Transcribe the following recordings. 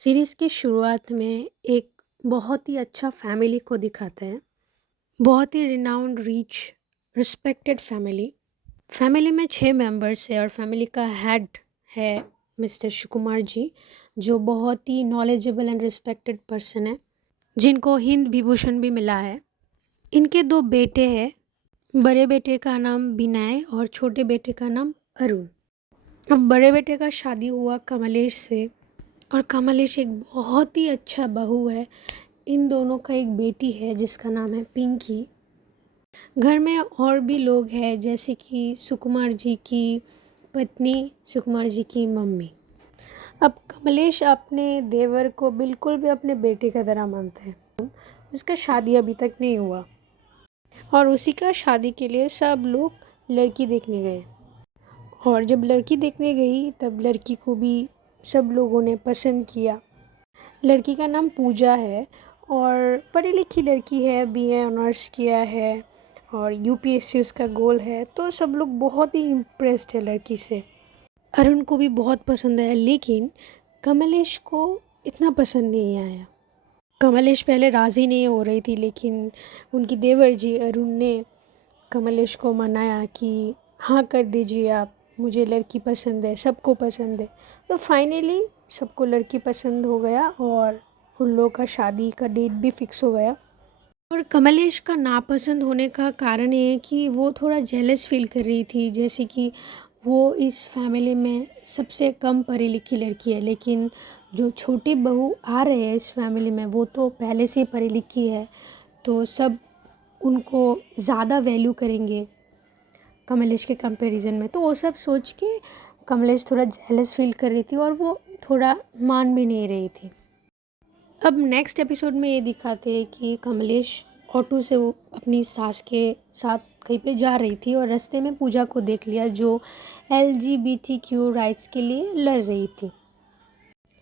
Series की शुरुआत में एक बहुत ही अच्छा फैमिली को दिखाते हैं। बहुत ही renowned rich respected family. Family में 6 मेंबर्स है और फैमिली का हेड है मिस्टर शिवकुमार जी, जो बहुत ही नॉलेजेबल एंड रिस्पेक्टेड पर्सन है, जिनको हिंद विभूषण भी मिला है। इनके 2 बेटे हैं। बड़े बेटे का नाम विनय और छोटे बेटे का नाम अरुण। अब बड़े बेटे का शादी हुआ कमलेश से, और कमलेश एक बहुत ही अच्छा बहू है। इन दोनों का एक बेटी है जिसका नाम है पिंकी। घर में और भी लोग हैं, जैसे कि सुकुमार जी की पत्नी, सुकुमार जी की मम्मी। अब कमलेश अपने देवर को बिल्कुल भी अपने बेटे की तरह मानते हैं। उसका शादी अभी तक नहीं हुआ और उसी का शादी के लिए सब लोग लड़की देखने गए। और जब लड़की देखने गई तब लड़की को भी सब लोगों ने पसंद किया। लड़की का नाम पूजा है और पढ़ी लिखी लड़की है, बीए ऑनर्स किया है और यूपीएससी उसका गोल है। तो सब लोग बहुत ही इम्प्रेस्ड है लड़की से। अरुण को भी बहुत पसंद है, लेकिन कमलेश को इतना पसंद नहीं आया। कमलेश पहले राज़ी नहीं हो रही थी, लेकिन उनकी देवर जी अरुण ने कमलेश को मनाया कि हाँ कर दीजिए आप, मुझे लड़की पसंद है, सबको पसंद है। तो फाइनली सबको लड़की पसंद हो गया और उन लोगों का शादी का डेट भी फिक्स हो गया। और कमलेश का नापसंद होने का कारण ये है कि वो थोड़ा जेलस फील कर रही थी, जैसे कि वो इस फैमिली में सबसे कम पढ़ी लिखी लड़की है, लेकिन जो छोटी बहू आ रहे हैं इस फैमिली में वो तो पहले से ही पढ़ी लिखी है। तो सब उनको ज़्यादा वैल्यू करेंगे कमलेश के कंपैरिजन में। तो वो सब सोच के कमलेश थोड़ा जेलस फील कर रही थी और वो थोड़ा मान भी नहीं रही थी। अब नेक्स्ट एपिसोड में ये दिखाते हैं कि कमलेश ऑटो से वो अपनी सास के साथ कहीं पे जा रही थी और रास्ते में पूजा को देख लिया, जो LGBTQ राइट्स के लिए लड़ रही थी।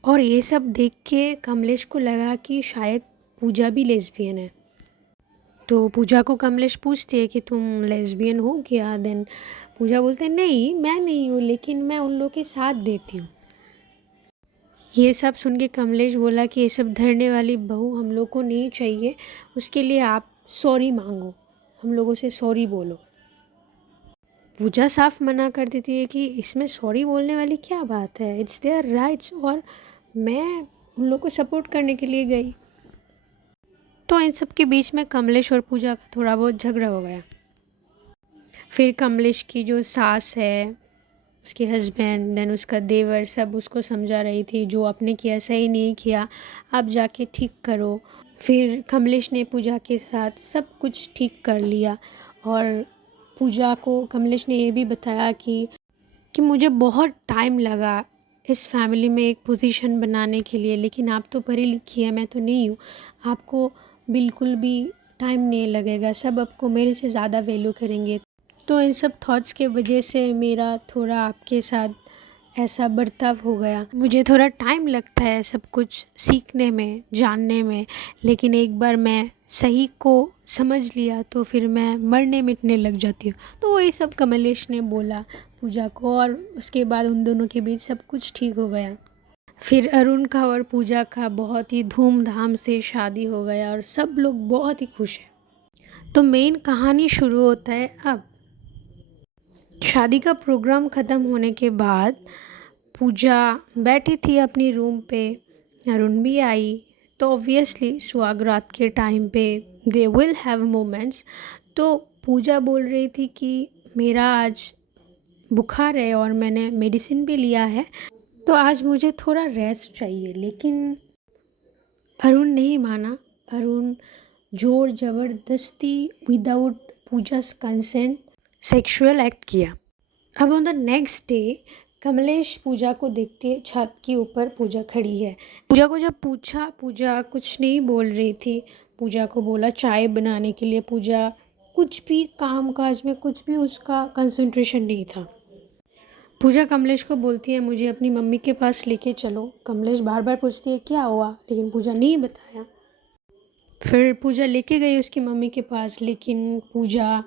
और ये सब देख के कमलेश को लगा कि शायद पूजा भी लेस्बियन है। तो पूजा को कमलेश पूछती है कि तुम लेस्बियन हो क्या? देन पूजा बोलते हैं नहीं मैं नहीं हूँ, लेकिन मैं उन लोगों के साथ देती हूँ। ये सब सुन के कमलेश बोला कि ये सब धरने वाली बहू हम लोग को नहीं चाहिए, उसके लिए आप सॉरी मांगो, हम लोगों से सॉरी बोलो। पूजा साफ मना कर देती है कि इसमें सॉरी बोलने वाली क्या बात है, इट्स देयर राइट्स, और मैं उन लोग को सपोर्ट करने के लिए गई। तो इन सब के बीच में कमलेश और पूजा का थोड़ा बहुत झगड़ा हो गया। फिर कमलेश की जो सास है, उसके हस्बैंड, देन उसका देवर, सब उसको समझा रही थी जो आपने किया सही नहीं किया, आप जाके ठीक करो। फिर कमलेश ने पूजा के साथ सब कुछ ठीक कर लिया और पूजा को कमलेश ने ये भी बताया कि मुझे बहुत टाइम लगा इस फैमिली में एक पोजीशन बनाने के लिए, लेकिन आप तो पढ़ी लिखी है, मैं तो नहीं हूँ, आपको बिल्कुल भी टाइम नहीं लगेगा, सब आपको मेरे से ज़्यादा वैल्यू करेंगे। तो इन सब थॉट्स के वजह से मेरा थोड़ा आपके साथ ऐसा बर्ताव हो गया। मुझे थोड़ा टाइम लगता है सब कुछ सीखने में, जानने में, लेकिन एक बार मैं सही को समझ लिया तो फिर मैं मरने मिटने लग जाती हूँ। तो वही सब कमलेश ने बोला पूजा को, और उसके बाद उन दोनों के बीच सब कुछ ठीक हो गया। फिर अरुण का और पूजा का बहुत ही धूमधाम से शादी हो गया और सब लोग बहुत ही खुश हैं। तो मेन कहानी शुरू होता है अब। शादी का प्रोग्राम ख़त्म होने के बाद पूजा बैठी थी अपनी रूम पे, अरुण भी आई। तो ऑब्वियसली सुहागरात के टाइम पे दे विल हैव मोमेंट्स। तो पूजा बोल रही थी कि मेरा आज बुखार है और मैंने मेडिसिन भी लिया है, तो आज मुझे थोड़ा रेस्ट चाहिए। लेकिन अरुण नहीं माना। अरुण ज़ोर ज़बरदस्ती without Pooja's consent sexual act किया। अब on the next day Kamlesh Pooja को देखते हैं, छत के ऊपर पूजा खड़ी है। पूजा को जब पूछा, पूजा कुछ नहीं बोल रही थी। पूजा को बोला चाय बनाने के लिए, पूजा कुछ भी काम काज में कुछ भी उसका कंसंट्रेशन नहीं था। पूजा कमलेश को बोलती है मुझे अपनी मम्मी के पास लेके चलो। कमलेश बार बार पूछती है क्या हुआ, लेकिन पूजा नहीं बताया। फिर पूजा लेके गई उसकी मम्मी के पास, लेकिन पूजा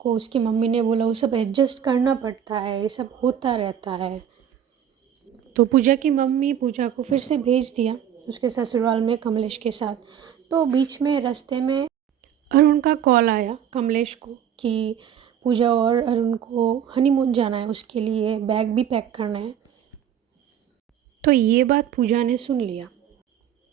को उसकी मम्मी ने बोला वो सब एडजस्ट करना पड़ता है, ये सब होता रहता है। तो पूजा की मम्मी पूजा को फिर से भेज दिया। उसके ससुराल में कमलेश के साथ। तो बीच में रास्ते में अरुण का कॉल आया कमलेश को कि पूजा और अरुण को हनीमून जाना है, उसके लिए बैग भी पैक करना है। तो ये बात पूजा ने सुन लिया।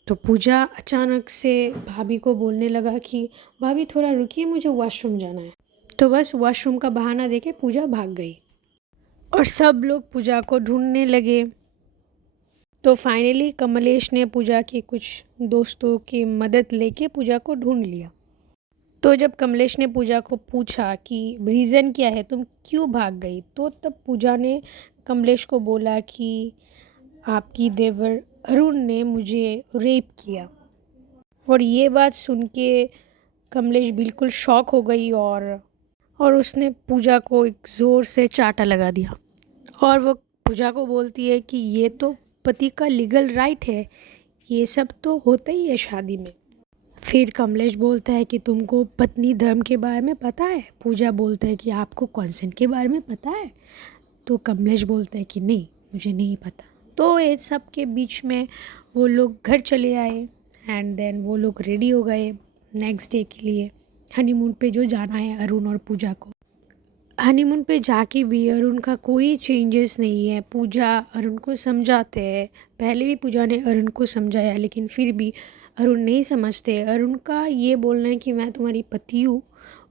तो पूजा अचानक से भाभी को बोलने लगा कि भाभी थोड़ा रुकिए, मुझे वॉशरूम जाना है। तो बस वॉशरूम का बहाना देके पूजा भाग गई और सब लोग पूजा को ढूंढने लगे। तो फाइनली कमलेश ने पूजा के कुछ दोस्तों की मदद लेके पूजा को ढूंढ लिया। तो जब कमलेश ने पूजा को पूछा कि रीज़न क्या है, तुम क्यों भाग गई, तो तब पूजा ने कमलेश को बोला कि आपकी देवर अरुण ने मुझे रेप किया। और ये बात सुन के कमलेश बिल्कुल शॉक हो गई और उसने पूजा को एक ज़ोर से चाटा लगा दिया। और वो पूजा को बोलती है कि ये तो पति का लीगल राइट है, ये सब तो होता ही है शादी में। फिर कमलेश बोलता है कि तुमको पत्नी धर्म के बारे में पता है। पूजा बोलता है कि आपको कॉन्सेंट के बारे में पता है। तो कमलेश बोलता है कि नहीं, मुझे नहीं पता। तो ये सब के बीच में वो लोग घर चले आए एंड देन वो लोग रेडी हो गए नेक्स्ट डे के लिए हनीमून पे जो जाना है अरुण और पूजा को। हनीमून पे जाके भी अरुण का कोई चेंजेस नहीं है। पूजा अरुण को समझाते हैं, पहले भी पूजा ने अरुण को समझाया लेकिन फिर भी अरुण नहीं समझते। अरुण का ये बोलना है कि मैं तुम्हारी पति हूँ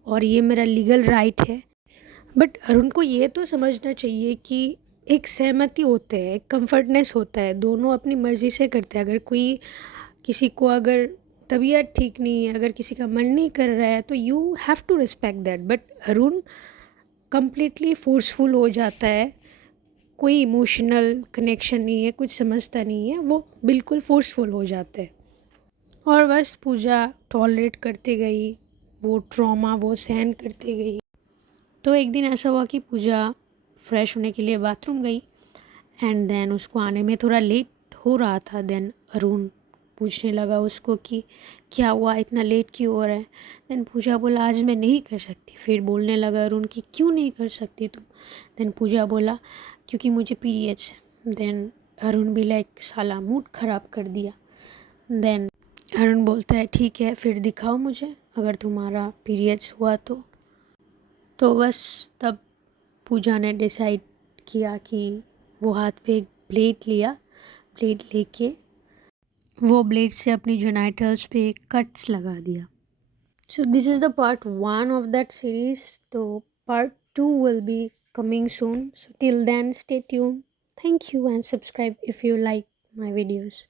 और ये मेरा लीगल राइट है। बट अरुण को ये तो समझना चाहिए कि एक सहमति होते हैं, एक कम्फर्टनेस होता है, दोनों अपनी मर्ज़ी से करते हैं। अगर कोई किसी को अगर तबीयत ठीक नहीं है, अगर किसी का मन नहीं कर रहा है तो you have to respect that. But Arun completely forceful हो जाता है, कोई इमोशनल कनेक्शन नहीं है, कुछ समझता नहीं है, वो बिल्कुल फोर्सफुल हो जाता है। और बस पूजा टॉलरेट करते गई, वो ट्रॉमा वो सहन करती गई। तो एक दिन ऐसा हुआ कि पूजा फ्रेश होने के लिए बाथरूम गई एंड देन उसको आने में थोड़ा लेट हो रहा था। देन अरुण पूछने लगा उसको कि क्या हुआ, इतना लेट क्यों हो रहा है। देन पूजा बोला आज मैं नहीं कर सकती। फिर बोलने लगा अरुण कि क्यों नहीं कर सकती तुम। देन पूजा बोला क्योंकि मुझे पीरियड्स है। देन अरुण भी लाइक साला मूड ख़राब कर दिया। देन अरुण बोलता है ठीक है फिर दिखाओ मुझे अगर तुम्हारा पीरियड्स हुआ तो बस तब पूजा ने डिसाइड किया कि वो हाथ पे एक ब्लेड लिया, ब्लेड लेके वो ब्लेड से अपनी जेनिटल्स पे कट्स लगा दिया। So this is the part 1 of that series. तो part 2 will be coming soon. So till then stay tuned. Thank you and subscribe if you like my videos.